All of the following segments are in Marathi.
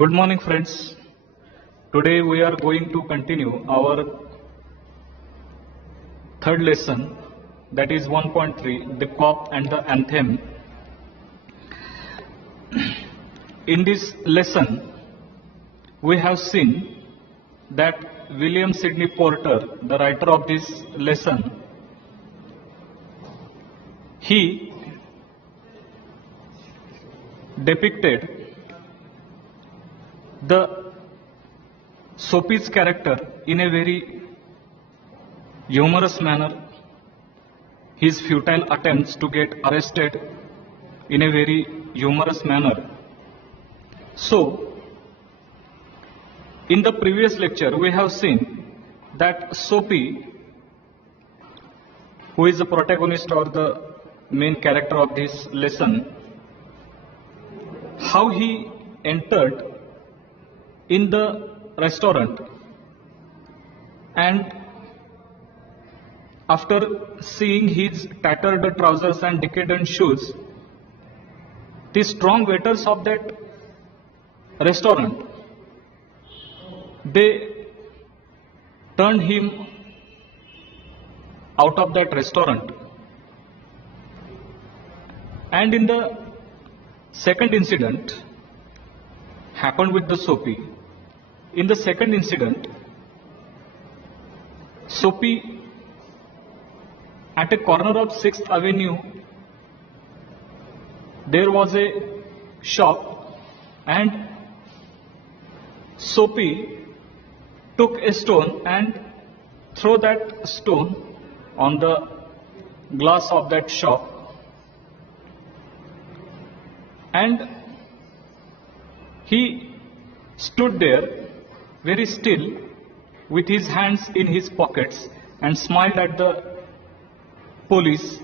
Good morning, friends. Today we are going to continue our third lesson, that is 1.3, the cop and the anthem. In this lesson, we have seen that William Sidney Porter, the writer of this lesson, he depicted the Soapy's character in a very humorous manner, his futile attempts to get arrested in a very humorous manner. So, in the previous lecture, we have seen that Soapy, who is the protagonist or the main character of this lesson, how he entered in the restaurant, and after seeing his tattered trousers and decadent shoes, the strong waiters of that restaurant, they turned him out of that restaurant. And in the second incident happened with the Soapy. In the second incident, Soapy, at a corner of 6th Avenue, there was a shop, and Soapy took a stone and threw that stone on the glass of that shop, and he stood there very still with his hands in his pockets and smiled at the police.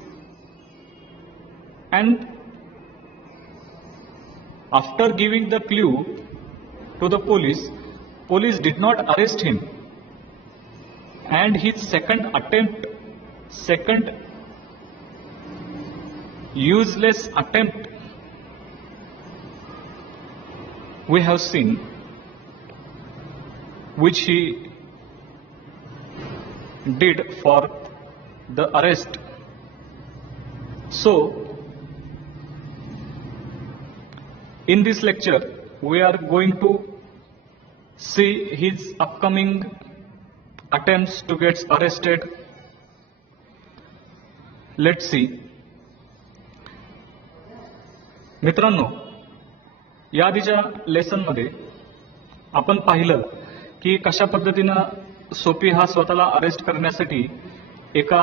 And after giving the clue to the police did not arrest him. And his second useless attempt, we have seen, which he did for the arrest. So, in this lecture, we are going to see his upcoming attempts to get arrested. Let's see. मित्रांनो, या आधीच्या लेसनमध्ये आपण पाहिलं की कशा पद्धतीनं सोपी हा स्वतःला अरेस्ट करण्यासाठी एका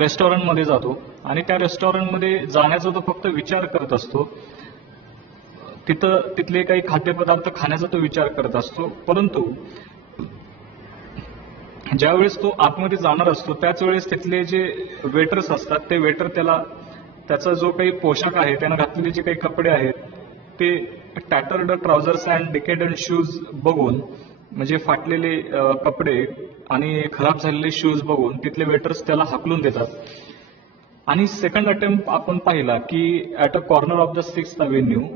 रेस्टॉरंटमध्ये जातो आणि त्या रेस्टॉरंटमध्ये जाण्याचा तो फक्त विचार करत असतो. तिथले काही खाद्यपदार्थ खाण्याचा तो विचार करत असतो. परंतु ज्यावेळेस तो आतमध्ये जाणार असतो त्याच वेळेस तिथले जे वेटर्स असतात ते वेटर त्याचा जो काही पोशाख आहे, त्यानं घातलेले जे काही कपडे आहेत ते टॅटर्ड ट्राउझर्स अँड डिकेडंट शूज बघून, म्हणजे फाटलेले कपडे आणि खराब झालेले शूज बघून तिथले वेटर्स त्याला हाकलून देतात. आणि सेकंड अटेम्प्ट आपण पाहिला की at a corner of the 6th Avenue,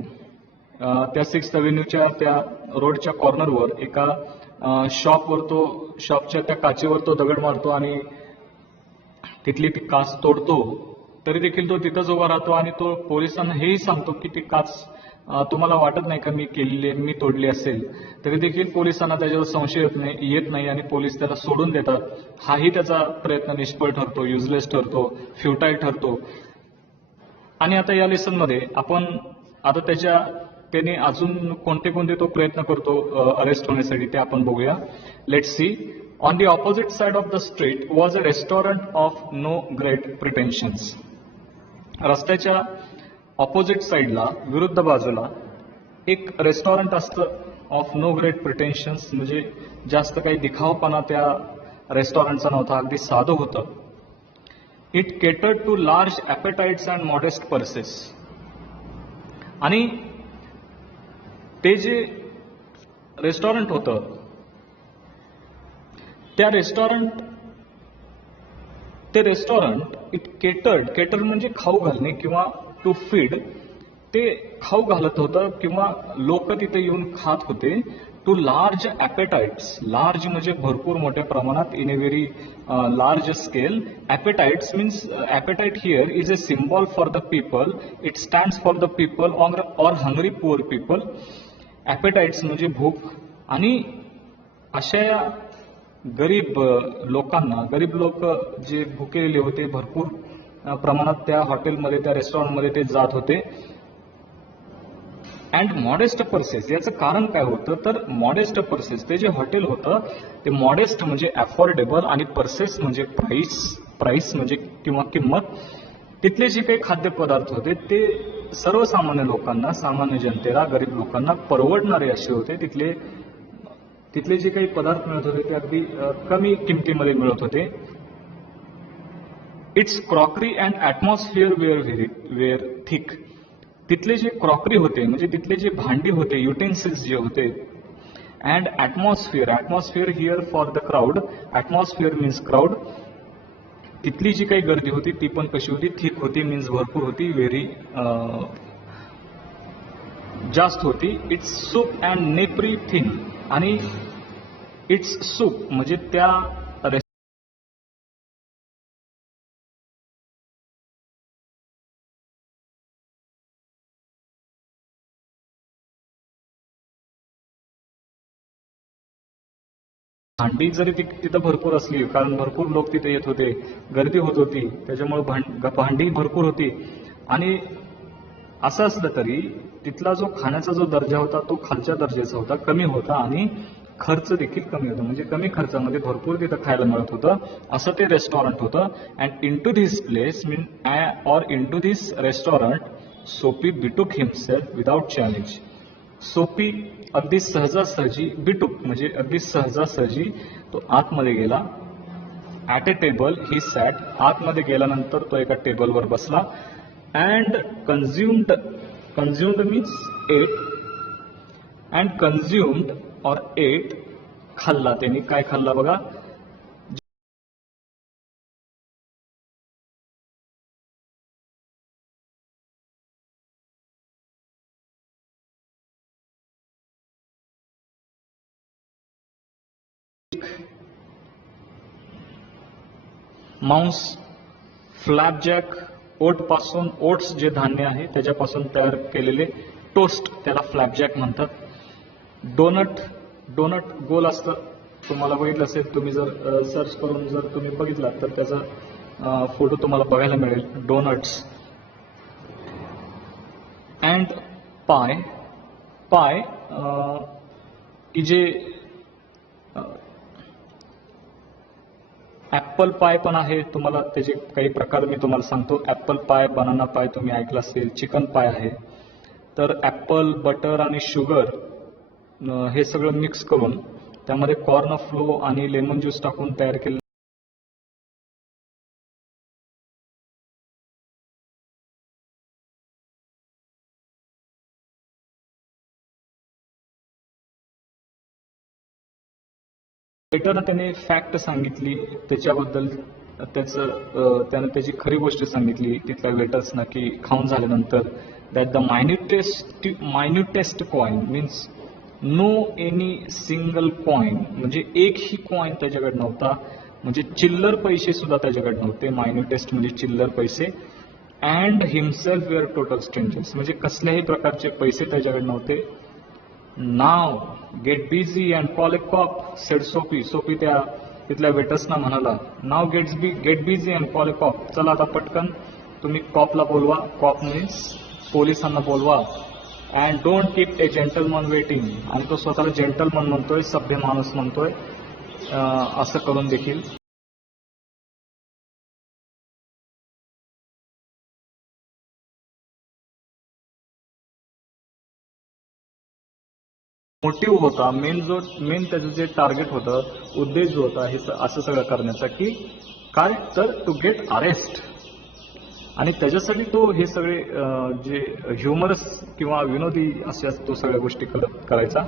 त्या 6th Avenueच्या त्या रोडच्या कॉर्नरवर एका शॉपवर तो शॉपच्या त्या काचेवर तो दगड मारतो आणि तिथली ती काच तोडतो. तरी देखील तो तिथंच उभा राहतो आणि तो पोलिसांना हेही सांगतो की ती काच तुम्हाला वाटत नाही का मी तोडली असेल. तरी देखील पोलिसांना त्याच्यावर संशय येत नाही आणि पोलीस त्याला सोडून देतात. हाही त्याचा प्रयत्न निष्फळ ठरतो, युजलेस ठरतो, फ्युटाईल ठरतो. आणि आता या लेसनमध्ये आपण आता त्याने अजून कोणते तो प्रयत्न करतो अरेस्ट होण्यासाठी ते आपण बघूया. Let's see. On the opposite side of the street was a restaurant of no great pretensions. रस्त्याच्या ऑपोजिट साइडला, विरुद्ध बाजूला, एक रेस्टॉरंट असतं ऑफ नो ग्रेट प्रिटेन्शन्स, म्हणजे जास्त काही दिखावपणा त्या रेस्टॉरंटचा नव्हता, अगदी साधं होतं. It catered to large appetites and modest purses. आणि ते जे रेस्टॉरंट होतं त्या रेस्टॉरंट इट केटर म्हणजे खाऊ घालणे किंवा टू फीड, ते खाऊ घालत होतं किंवा लोक तिथे येऊन खात होते टू लार्ज ॲपेटाइट्स. लार्ज म्हणजे भरपूर मोठ्या प्रमाणात, in a very large scale. Appetites means appetite here is a symbol for the people. It stands for the people or hungry poor people. Appetites म्हणजे भूक. आणि अशा गरीब लोकांना, गरीब लोक जे भुकेलेले होते, भरपूर प्रमाणात त्या हॉटेलमध्ये, त्या रेस्टॉरंटमध्ये ते जात होते. अँड मॉडेस्ट पर्सेस, याचं कारण काय होतं तर मॉडेस्ट पर्सेस, ते जे हॉटेल होतं ते मॉडेस्ट म्हणजे अफोर्डेबल आणि पर्सेस म्हणजे प्राइस म्हणजे किंवा किंमत. तिथले जे काही खाद्यपदार्थ होते ते सर्वसामान्य लोकांना, सामान्य जनतेला, गरीब लोकांना परवडणारे असे होते. तिथले जे काही पदार्थ मिळत होते ते अगदी कमी किमतीमध्ये मिळत होते. It's crockery and atmosphere were thick. तिथले जे क्रॉकरी होते म्हणजे तिथले जे भांडी होते, युटेन्सिल्स जे होते. And atmosphere here for the crowd. Atmosphere means crowd. तिथली जी काही गर्दी होती ती पण कशी होती, थिक होती मीन्स भरपूर होती, व्हेरी जास्त होती. Its soup and napery thin. आणि इट्स सूप म्हणजे त्या भांडी जरी तिथं भरपूर असली, कारण भरपूर लोक तिथे येत होते, गर्दी होत होती, त्याच्यामुळे भांडी भरपूर होती. आणि असं असलं तरी तिथला जो खाण्याचा जो दर्जा होता तो खालच्या दर्जाचा होता, कमी होता. आणि खर्च देखील कमी होता, म्हणजे कमी खर्चामध्ये भरपूर तिथं खायला मिळत होतं. असं ते रेस्टॉरंट होतं. And into this place into this restaurant Soapy betook himself without challenge. सोपी अगदी सहजासहजी, बिटूक म्हणजे अगदी सहजासहजी तो आतमध्ये गेला. At a table he sat. आतमध्ये गेल्यानंतर तो एका टेबलवर बसला. And consumed means ate. And consumed or ate, खाल्ला. त्यांनी काय खाल्ला बघा, मांस, फ्लॅपजॅक, ओटपासून, ओट्स जे धान्य आहे त्याच्यापासून तयार केलेले टोस्ट, त्याला फ्लॅपजॅक म्हणतात. डोनट गोल असतं, तुम्हाला बघितलं असेल, तुम्ही जर सर्च करून जर तुम्ही बघितला तर त्याचा फोटो तुम्हाला बघायला मिळेल. डोनट्स. अँड पाय की जे ॲपल पाय पण आहे. तुम्हाला त्याचे काही प्रकार मी तुम्हाला सांगतो. ॲपल पाय, बनाना पाय तुम्ही ऐकलं असेल. चिकन पाय आहे. तर ॲपल, बटर आणि शुगर हे सगळं मिक्स करून त्यामध्ये कॉर्न फ्लो आणि लेमन ज्यूस टाकून तयार केलं वेटरनं त्याने फॅक्ट सांगितली त्याच्याबद्दल, त्यानं त्याची खरी गोष्ट सांगितली तिथल्या वेटर्सना की खाऊन झाल्यानंतर, that the minutest coin means no any single coin, म्हणजे एकही कॉइन त्याच्याकडे नव्हता, म्हणजे चिल्लर पैसे सुद्धा त्याच्याकडे नव्हते. मायन्युटेस्ट म्हणजे चिल्लर पैसे. And himself were total strangers, म्हणजे कसल्याही प्रकारचे पैसे त्याच्याकडे नव्हते. Now get busy and call a cop said Soapy. Soapy त्या तिथल्या वेटर्सना म्हणाला, now get busy and call a cop. चला आता पटकन तुम्ही कॉपला बोलवा. कॉप मीन्स पोलिसांना बोलवा. And don't keep a gentleman waiting. आणि तो स्वतःला जेंटलमन म्हणतोय, सभ्य माणूस म्हणतोय. असं करून देखील मोटिव्ह होता, मेन त्याचं जे टार्गेट होतं, उद्देश जो होता हे असं सगळं करण्याचा की काय तर टू गेट अरेस्ट. आणि त्याच्यासाठी तो हे सगळे जे ह्युमरस किंवा विनोदी अशा तो सगळ्या गोष्टी करायचा.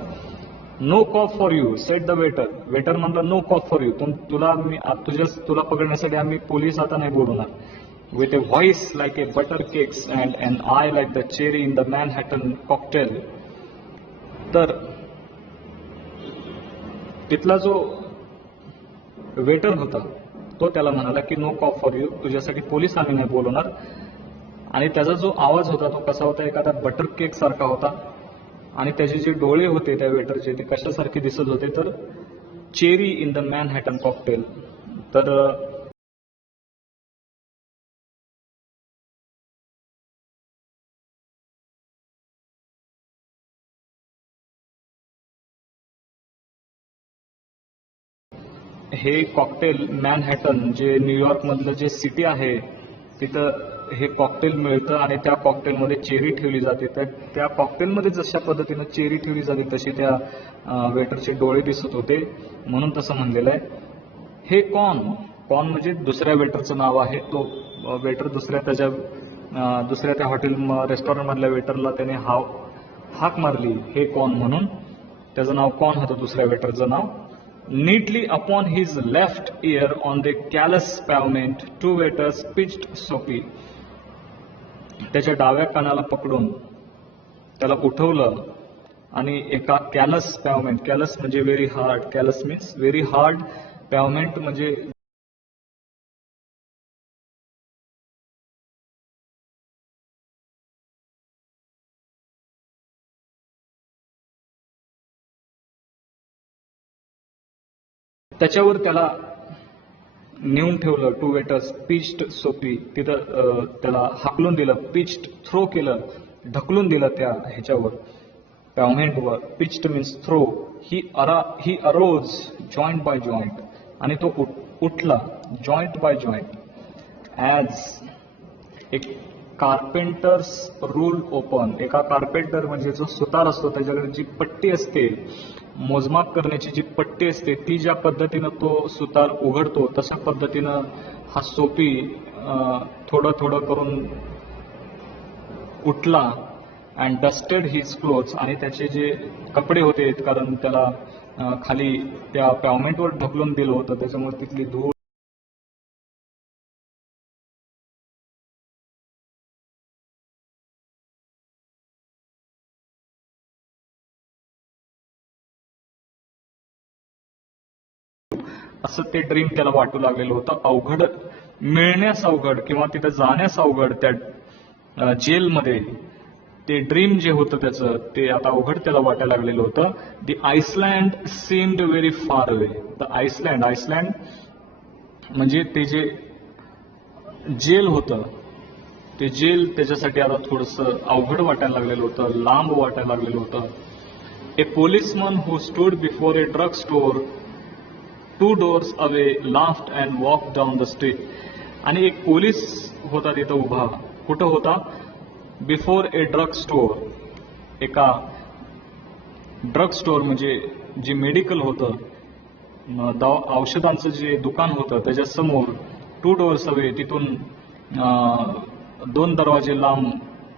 No cop for you said the waiter. म्हणलं नो कॉप फॉर यू. तुला पकडण्यासाठी आम्ही पोलीस आता नाही बोलवणार. with a voice like a butter cakes and an eye like the cherry in the Manhattan cocktail. तर तिथला जो वेटर होता तो त्याला म्हणाला की नो कॉप फॉर यू, तुझ्यासाठी पोलीस आम्ही नाही बोलवणार. आणि त्याचा जो आवाज होता तो कसा होता, एखादा बटर केक सारखा होता. आणि त्याचे जे डोळे होते त्या वेटरचे ते कशासारखे दिसत होते, तर cherry in the Manhattan cocktail. तर हे कॉकटेल मॅनहॅटन जे न्यूयॉर्क मधलं जे सिटी आहे तिथं हे कॉकटेल मिळतं आणि त्या कॉकटेलमध्ये चेरी ठेवली जाते. त्या कॉकटेलमध्ये जशा पद्धतीनं चेरी ठेवली जाते तशी त्या वेटरचे डोळे दिसत होते, म्हणून तसं म्हणलेलं आहे. हे कॉन म्हणजे दुसऱ्या वेटरचं नाव आहे. तो वेटर दुसऱ्या त्या हॉटेल रेस्टॉरंट मधल्या वेटरला त्याने हाक मारली हे कॉन म्हणून. त्याचं नाव कॉन होतं दुसऱ्या वेटरचं नाव. Neatly upon his left ear on the callous pavement, two waiters pitched soapy. त्याच्या डाव्या कानाला पकडून त्याला उठवलं आणि एका कॅलस पॅवमेंट, कॅलस म्हणजे very hard, callous means very hard, pavement म्हणजे त्याच्यावर त्याला नेऊन ठेवलं. टू वेटर्स पिच्ड सोपी, तिथं त्याला हाकलून दिलं. पिच्ड थ्रो केलं, ढकलून दिलं त्या ह्याच्यावर पॅवमेंटवर. Pitched means throw. He arose joint by joint, आणि तो उठला जॉईंट बाय जॉईंट. ॲज एक कार्पेंटर्स रूल ओपन, एका कार्पेंटर म्हणजे जो सुतार असतो त्याच्याकडे जी पट्टी असते, मोजमाप करण्याची जी पट्टी असते, ती ज्या पद्धतीनं तो सुतार उघडतो तशा पद्धतीनं हा सोपी थोडं थोडं करून उठला. अँड डस्टेड हिज क्लोथ्स, आणि त्याचे जे कपडे होते, कारण त्याला खाली त्या पॅवमेंटवर ढकलून दिलं होतं त्याच्यामुळे तिथली धूळ असं ते ड्रीम त्याला वाटू लागलेलं होतं. अवघड, मिळण्यास अवघड किंवा तिथं जाण्यास अवघड त्या जेलमध्ये ते ड्रीम जे होतं त्याचं ते आता अवघड त्याला वाटायला लागलेलं होतं. The island seemed very far away. The island म्हणजे ते जे जेल होतं ते जेल त्याच्यासाठी आता थोडंसं अवघड वाटायला लागलेलं होतं, लांब वाटायला लागलेलं होतं. A policeman who stood before a drug store 2 doors away laughed and walked down the street. आणि एक पोलीस होता तिथं उभा. कुठं होता? बिफोर ए ड्रग स्टोअर, एका ड्रग स्टोअर म्हणजे जे मेडिकल होतं, औषधांचं जे दुकान होतं त्याच्या समोर 2 doors away, तिथून 2 दरवाजे लांब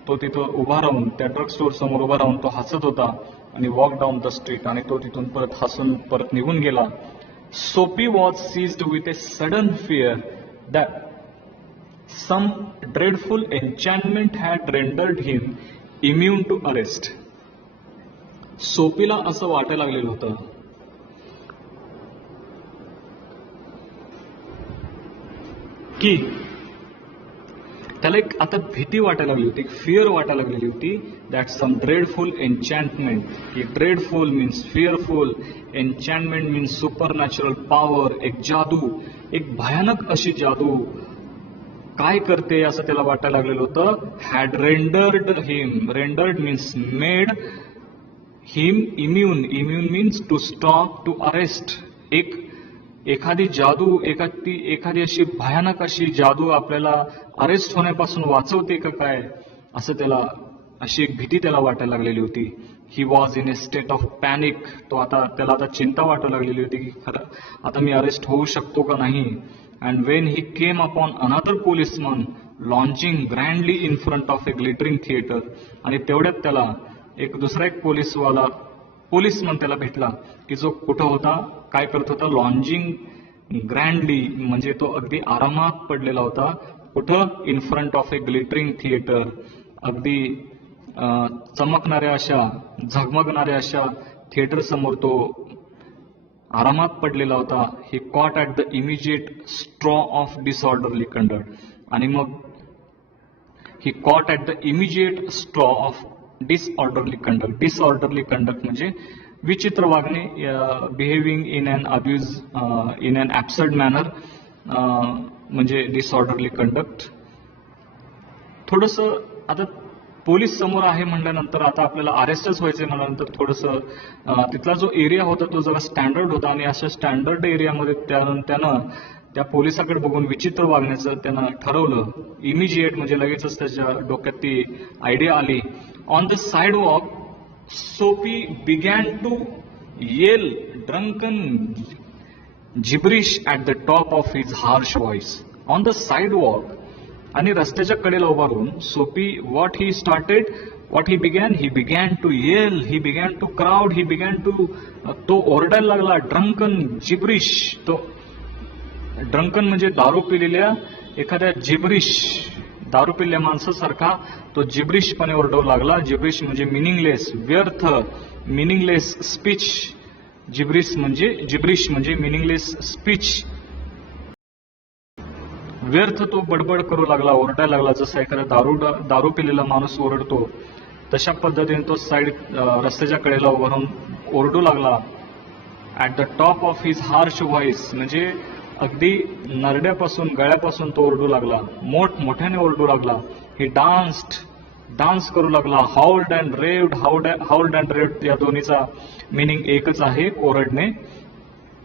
तो तिथं उभा राहून, त्या ड्रग स्टोअर समोर उभा राहून तो हसत होता. आणि वॉक डाऊन द स्ट्रीट, आणि तो तिथून परत हसून परत निघून गेला. Soapy was seized with a sudden fear that some dreadful enchantment had rendered him immune to arrest. सोपीला असं वाटायला लागलेलं होतं की त्याला एक आता भीती वाटायला लागली होती, एक फिअर वाटायला लागलेली होती. दॅट सम ड्रेडफुल एन्चॅन्टमेंट, की dreadful means fearful, enchantment means super natural power, एक जादू, एक भयानक अशी जादू काय करते असं त्याला वाटायला लागलेलं होतं. Had rendered him, rendered means made him immune, immune means to stop, to arrest. एखादी जादू, एखादी अशी भयानक अशी जादू आपल्याला अरेस्ट होण्यापासून वाचवते का काय, असं त्याला अशी एक भीती त्याला वाटायला लागलेली होती. He was in A state of panic. त्याला आता चिंता वाटू लागलेली होती की खरं आता मी अरेस्ट होऊ शकतो का नाही. And when he came upon another policeman launching grandly in front of a glittering theatre, आणि तेवढ्यात त्याला दुसरा एक पोलिसमन त्याला भेटला की जो कुठं होता, काय करत होता, लॉन्चिंग ग्रँडली म्हणजे तो अगदी आरामात पडलेला होता कुठं? In front of a glittering theatre. अगदी चमकणाऱ्या अशा, झगमगणाऱ्या अशा थिएटर समोर तो आरामात पडलेला होता. He caught at the immediate straw of disorderly conduct. आणि मग he caught at the immediate straw of disorderly conduct. Disorderly conduct म्हणजे विचित्र वागणे, behaving in an abuse in an absurd manner, म्हणजे डिसऑर्डरली कंडक्ट. थोडंसं आता पोलीस समोर आहे म्हणल्यानंतर आता आपल्याला अरेस्टच व्हायचंय म्हणल्यानंतर थोडंसं तिथला जो एरिया होता तो जरा स्टँडर्ड होता आणि अशा स्टँडर्ड एरियामध्ये त्यानं त्या पोलिसाकडे बघून विचित्र वागण्याचं त्यानं ठरवलं. इमिजिएट म्हणजे लगेचच त्याच्या डोक्यात ती आयडिया आली. On the side walk Soapy began to yell drunken gibberish at the top of his harsh voice. On the sidewalk, आणि रस्त्याच्या कडेला उभा राहून Soapy what he began to yell, he began to crowd, he began to तो ओरडायला लागला. ड्रंकन जिब्रिश, तो ड्रंकन म्हणजे दारू पिलेल्या एखाद्या जिब्रिश, दारू पिलेल्या माणसासारखा तो जिब्रिशपणे ओरडू लागला. जिब्रिश म्हणजे मिनिंगलेस, व्यर्थ, मिनिंगलेस स्पीच. जिब्रिश म्हणजे मिनिंगलेस स्पीच. व्यर्थ तो बडबड करू लागला, ओरडायला लागला. जसा एखादा दारू पिलेला माणूस ओरडतो तशा पद्धतीने तो रस्त्याच्या कडेला उभा राहून ओरडू लागला. At the top of his harsh voice म्हणजे अगदी नरड्यापासून, गळ्यापासून तो ओरडू लागला, मोठ्याने ओरडू लागला. ही डान्स करू लागला. हाऊल्ड अँड रेव्ड या दोन्हीचा मिनिंग एकच आहे, ओरडणे.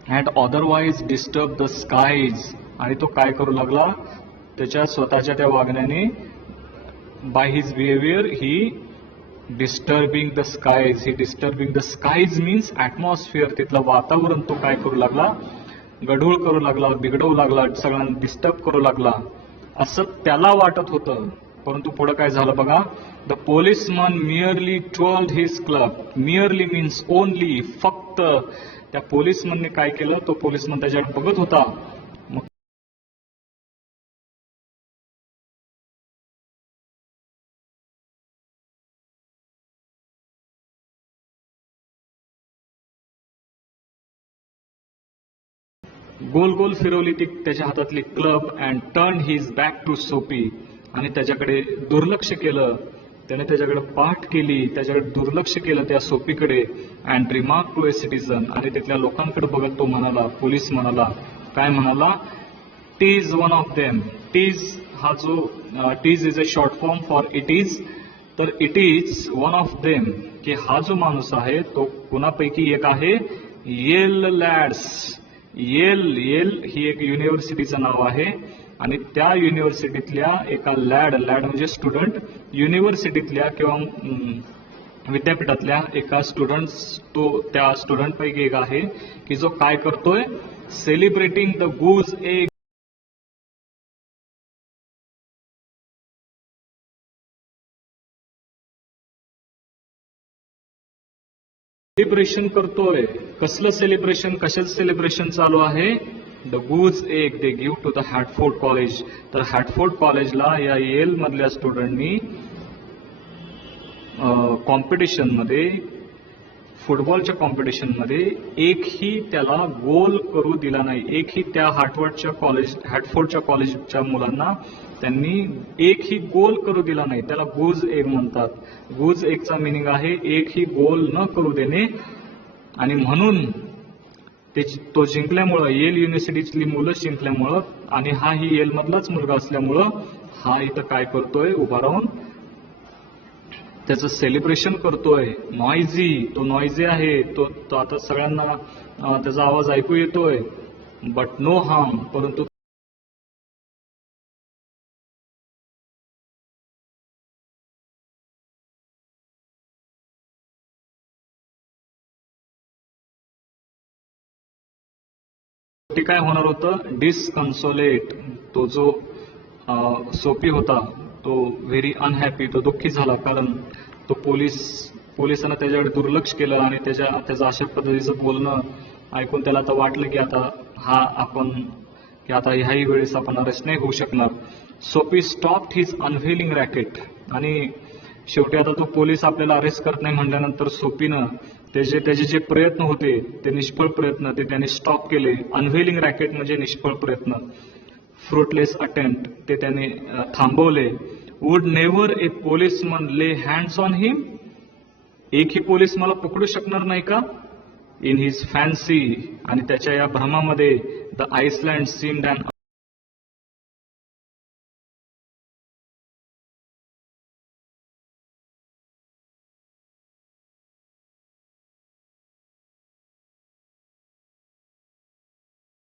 And otherwise disturb the skies. आणि तो काय करू लागला? त्याच्या स्वतःच्या त्या वागण्याने, by his behaviour he disturbing the skies. He disturbing the skies means atmosphere. तिथलं वातावरण तो काय करू लागला? गढूळ करू लागला, बिघडवू लागला, सगळ्यांना डिस्टर्ब करू लागला असं त्याला वाटत होतं. परंतु पुढे काय झालं बघा. The policeman merely twirled his club. Merely means only, फक्त. त्या पोलिसमनने काय केलं? तो पोलिसमन त्याच्याकडे बघत होता. गोल गोल फिरवली ती त्याच्या हातातली club and turn his back to Soapy. आणि त्याच्याकडे दुर्लक्ष केलं. त्याने त्याच्याकडे पाठ केली, त्याच्याकडे दुर्लक्ष केलं त्या सोपीकडे. And remark to a citizen. आणि तिथल्या लोकांकडे बघत तो म्हणाला, पोलीस म्हणाला, काय म्हणाला? टीज वन ऑफ देम. टीज हा जो टीज is a short form for it is. तर it is one of them, की हा जो माणूस आहे तो कुणापैकी एक आहे. येल लॅड्स. येल ही एक युनिव्हर्सिटीचं नाव आहे आणि त्या युनिव्हर्सिटीतल्या एका लॅड म्हणजे स्टुडंट, युनिव्हर्सिटीतल्या किंवा विद्यापीठातल्या एका तो त्या स्टुडंटपैकी एक आहे की जो काय करतोय? Celebrating the goose egg. Celebration करतोय. कसलं सेलिब्रेशन? कशाचं सेलिब्रेशन चालू आहे? The goose egg they give to the Hartford college. तर हॅटफोर्ड कॉलेजला या येल मधल्या स्टुडंटनी कॉम्पिटिशनमध्ये, फुटबॉलच्या कॉम्पिटिशनमध्ये एकही त्याला गोल करू दिला नाही. एकही त्या हॅटफोर्डच्या कॉलेजच्या मुलांना त्यांनी एकही गोल करू दिला नाही. त्याला गूज एग म्हणतात. गूज एगचा मिनिंग आहे एकही गोल न करू देणे. आणि म्हणून तो जिंकल्यामुळं, येल युनिव्हर्सिटीतली मुलं जिंकल्यामुळं, आणि हा ही येल मधलाच मुलगा असल्यामुळं हा इथं काय करतोय? उभा राहून त्याचं सेलिब्रेशन करतोय. नॉइझी, तो नॉइझी आहे. तो आता सगळ्यांना त्याचा आवाज ऐकू येतोय. बट नो हार्म, परंतु काय होणार होतं? डिसकन्सोलेट. तो जो सोपी होता तो व्हेरी अनहॅपी, तो दुःखी झाला, कारण तो पोलिसांना त्याच्याकडे दुर्लक्ष केलं आणि त्याचं अशा पद्धतीचं बोलणं ऐकून त्याला आता वाटलं की आता ह्याही वेळेस आपण अरेस्ट नाही होऊ शकणार. सोपी स्टॉप्ड हिज अनव्हेलिंग रॅकेट. आणि शेवटी आता तो पोलीस आपल्याला अरेस्ट करत नाही म्हणल्यानंतर सोपीनं त्याचे जे प्रयत्न होते ते निष्फळ प्रयत्न ते त्याने स्टॉप केले. अनव्हेलिंग रॅकेट म्हणजे निष्फळ प्रयत्न, फ्रुटलेस अटेम्प्ट ते त्याने थांबवले. वुड नेव्हर ए पोलिसमन ले हँड्स ऑन हिम. एकही पोलीस मला पकडू शकणार नाही का. इन हिज फॅन्सी, आणि त्याच्या या भ्रमामध्ये द आइसलँड सीम्ड अँड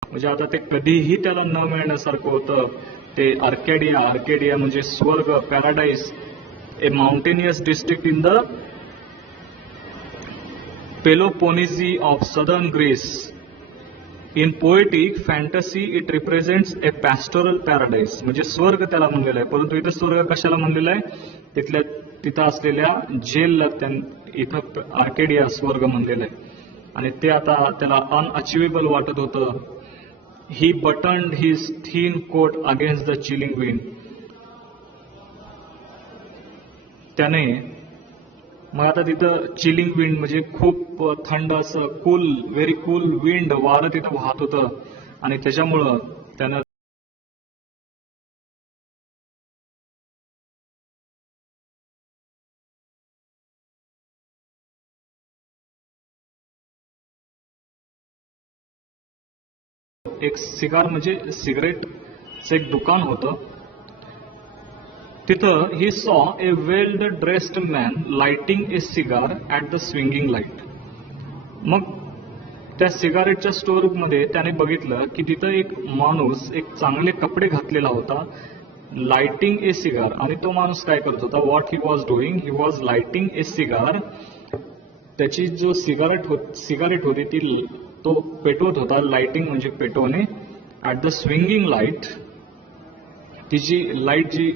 म्हणजे आता ते कधीही त्याला न मिळण्यासारखं होतं. ते आर्केडिया म्हणजे स्वर्ग, paradise, a mountainous district in the Peloponnese of southern Greece. In poetic fantasy it represents a pastoral paradise. म्हणजे स्वर्ग त्याला म्हणलेलं आहे, परंतु इथं स्वर्ग कशाला म्हणलेलं आहे, तिथं असलेल्या जेलला इथं आर्केडिया स्वर्ग म्हणलेलं आहे. आणि ते आता त्याला अनअचिवेबल वाटत होतं. He buttoned his thin coat against the chilling wind. त्याने मग आता तिथं चिलिंग विंड म्हणजे खूप थंड असं व्हेरी कूल विंड, वारं तिथं वाहत होतं. आणि त्याच्यामुळं त्यानं एक सिगार म्हणजे सिगरेटचं एक दुकान होतं. तिथं he saw a well dressed man lighting A cigar at the swinging light. मग त्या सिगारेटच्या स्टोअरमध्ये त्याने बघितलं की तिथं एक माणूस एक चांगले कपडे घातलेला होता, लाइटिंग ए सिगार. आणि तो माणूस काय करत होता, what he was doing, he was lighting A cigar. त्याची जो सिगारेट होती ती तो पेटवत होता. लाइटिंग म्हणजे पेटवणे. ॲट द स्विंगिंग लाईट, तिची लाईट जी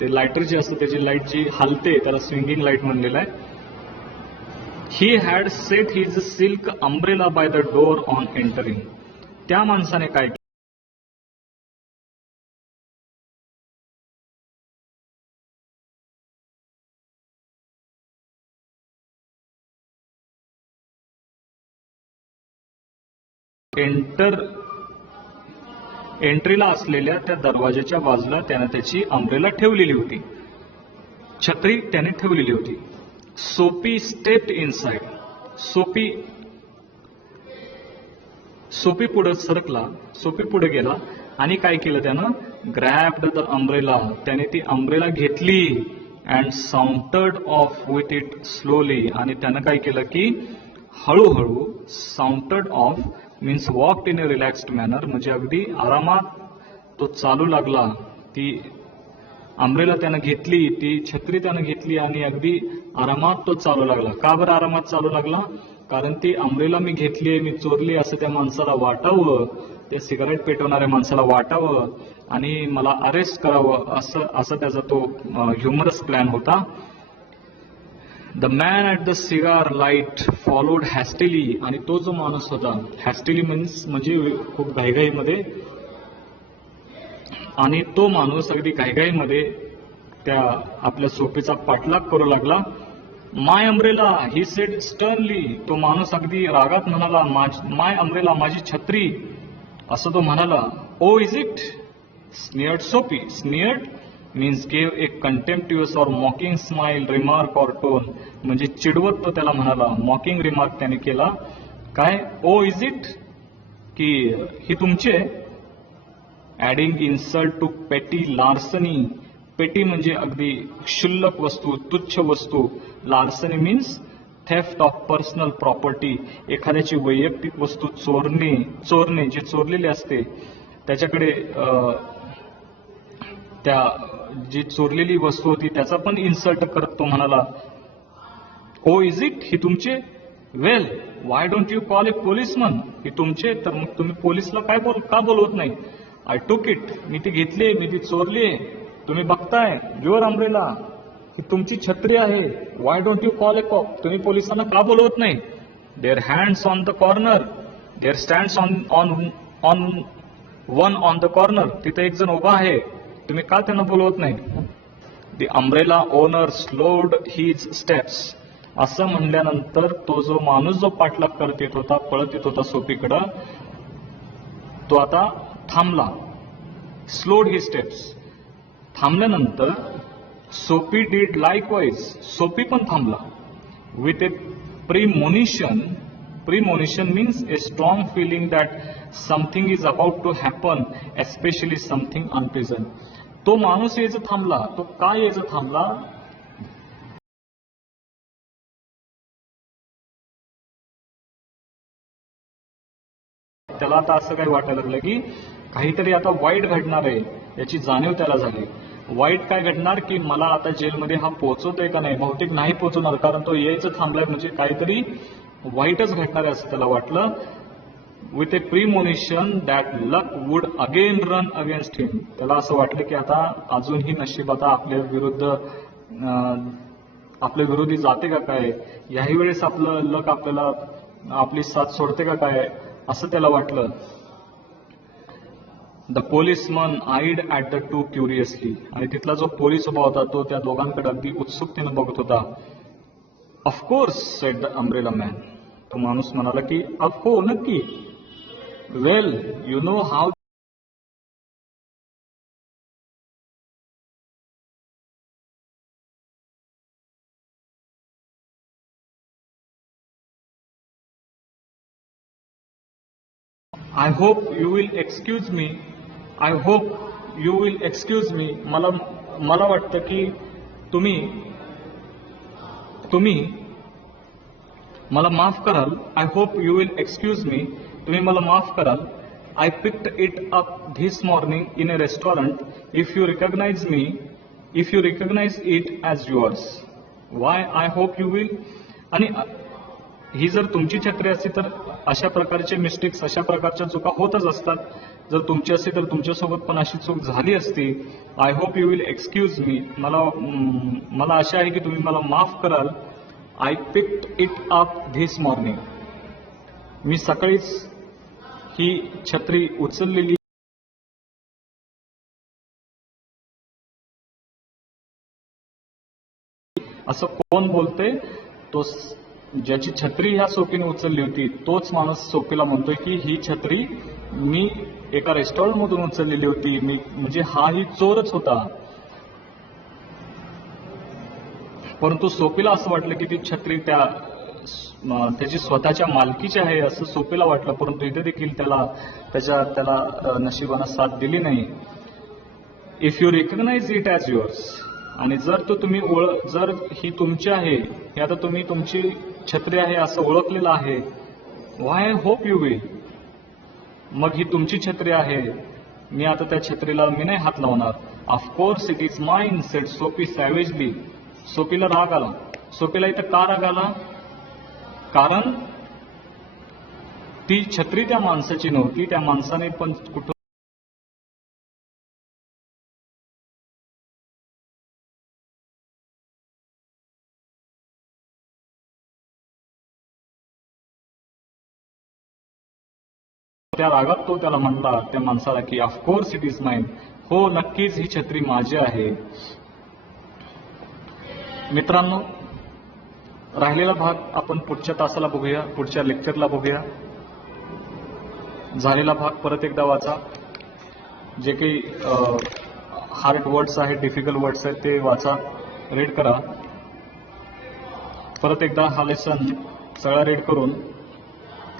ते लायटर जे असतं त्याची लाईट जी हलते त्याला स्विंगिंग लाईट म्हणलेलं आहे. He had set his silk umbrella by the door on entering. त्या माणसाने काय एंट्रीला असलेल्या त्या दरवाजाच्या बाजूला त्याने त्याची अम्ब्रेला ठेवलेली होती, छत्री त्याने ठेवलेली होती. सोपी स्टेप्ड इनसाइड. सोपी पुढे सरकला, सोपी पुढे गेला आणि काय केलं त्यानं, ग्रॅब्ड द अम्ब्रेला. त्याने ती अम्ब्रेला घेतली and sauntered off with it slowly. आणि त्यानं काय केलं की हळूहळू, sauntered off means walked in a relaxed manner, म्हणजे अगदी आरामात तो चालू लागला. ती अम्ब्रेला त्यानं घेतली, ती छत्री त्यानं घेतली आणि अगदी आरामात तो चालू लागला. का बरं आरामात चालू लागला, कारण ती अम्ब्रेला मी घेतली, मी चोरली असं त्या माणसाला वाटावं, त्या सिगारेट पेटवणाऱ्या माणसाला वाटावं आणि मला अरेस्ट करावं असं त्याचा तो ह्युमरस प्लॅन होता. The man at the cigar light followed hastily. आणि तो जो माणूस होता, हॅस्टिली मीन्स म्हणजे खूप घाईघाईमध्ये, आणि तो माणूस अगदी घाईघाईमध्ये त्या आपल्या सोपीचा पाठलाग करू लागला. माय अम्ब्रेला ही सेड स्टर्नली. तो माणूस अगदी रागात म्हणाला, माय अम्ब्रेला माझी छत्री, असं तो म्हणाला. ओ is it, sneered Soapy. Sneered means gave a contemptuous or mocking smile, remark or tone, म्हणजे चिडवत तो त्याला म्हणाला, मॉकिंग रिमार्क त्याने केला. काय, ओ इज इट, की ही तुमचे. ॲडिंग इन्सल्ट टू पेटी लार्सनी. पेटी म्हणजे अगदी क्षुल्लक वस्तू, तुच्छ वस्तू. Larceny means theft of personal property, एखाद्याची वैयक्तिक वस्तू चोरणे जे चोरलेले असते त्याच्याकडे त्या जी चोरलेली वस्तू होती त्याचा पण इन्सल्ट करत तो म्हणाला, ओ इज इट, ही तुमचे. Well why don't you call a policeman. ही तुमचे, तर मग तुम्ही पोलिसला का बोलवत नाही. आय टूक इट, मी ती घेतली, मी ती चोरली. तुम्ही बघताय, युअर अम्ब्रेला, ही तुमची छत्री आहे. Why don't you call a cop, तुम्ही पोलिसांना का बोलवत नाही. There hands on the corner, there stands one on the the कॉर्नर, तिथे एक जण उभा आहे, तुम्ही का त्यांना बोलवत नाही? The umbrella owner slowed his steps. असं म्हणल्यानंतर तो जो माणूस जो पाठलाग करत येत होता, पळत येत होता सोफीकडं, तो आता थांबला. Slowed his steps. थांबल्यानंतर सोफी डीड लाईकवाईज. सोफी पण थांबला. With a premonition. Premonition means a strong feeling that something is about to happen, especially something unpleasant. तो माणूस यायचं थांबला. तो का यायचं थांबला? त्याला आता असं काही वाटायला लागलं की काहीतरी आता वाईट घडणार आहे, याची जाणीव त्याला झाली. वाईट काय घडणार की मला आता जेलमध्ये हा पोहोचवतोय का नाही? बहुतेक नाही पोहोचवणार, कारण तो यायचं थांबलाय म्हणजे काहीतरी वाईटच घडणार आहे असं त्याला वाटलं. With a premonition that luck would again run against him. त्याला असं वाटलं की आता अजूनही नशीब आता आपल्या विरोधी जाते का काय? याही वेळेस आपलं लक आपल्याला आपली साथ सोडते का काय, असं त्याला वाटलं. The policeman eyed at the two curiously. आणि तिथला जो पोलीस उभा होता तो त्या दोघांकडे अगदी उत्सुकतेने बघत होता. Of course said the umbrella man. तो माणूस म्हणाला की हो, नक्की. Well you know how I hope you will excuse me. I hope you will excuse me. मला वाटतं की तुम्ही मला माफ कराल. I hope you will excuse me. तुम्ही मला माफ कराल. I picked it up this morning in a restaurant. If you recognise it as yours. Why I hope you will. आणि ही जर तुमची छत्री असती तर अशा प्रकारचे मिस्टेक्स, अशा प्रकारच्या चुका होतच असतात. जर तुमची असती तर तुमच्यासोबत पण अशी चूक झाली असती. I hope you will excuse me. मला आशा आहे की तुम्ही मला माफ कराल. I picked it up this morning. मी सकाळीच ही छत्री उचललेली. असं कोण बोलते? तो ज्याची छत्री ह्या सोफीने उचलली होती तोच माणूस सोफीला म्हणतोय की ही छत्री मी एका रेस्टॉरंट मधून उचललेली होती. म्हणजे हाही चोरच होता. परंतु सोफीला असं वाटलं की ती छत्री त्याची स्वतःच्या मालकीची आहे असं सोफीला वाटलं. परंतु इथे देखील त्याला नशिबानं साथ दिली नाही. If you recognise it as yours. आणि जर ही तुमची आहे, हे आता तुम्ही तुमची छत्री आहे असं ओळखलेलं आहे. Y hope you will. मग ही तुमची छत्री आहे, मी आता त्या छत्रीला मी नाही हात लावणार. Of course it is mine said Soapy savagely. सोफीला राग आला. सोफीला इथं का राग आला? कारण ती छत्री त्या माणसाची नव्हती. त्या माणसाने पण कुठं त्या रागात तो त्याला म्हणला त्या माणसाला की ऑफकोर्स इट इज माइन. हो, नक्कीच ही छत्री माझी आहे. मित्रांनो, राहिलेला भाग आपण पुढच्या तासाला बघूया, पुढच्या लेक्चरला बघूया. झालेला भाग परत एकदा वाचा. जे काही हार्ड वर्ड्स आहेत, डिफिकल्ट वर्ड्स आहेत ते वाचा, रीड करा. परत एकदा हा लेसन सगळा रीड करून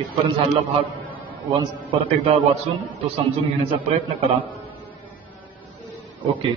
इथपर्यंत झालेला भाग परत एकदा वाचून तो समजून घेण्याचा प्रयत्न करा. ओके.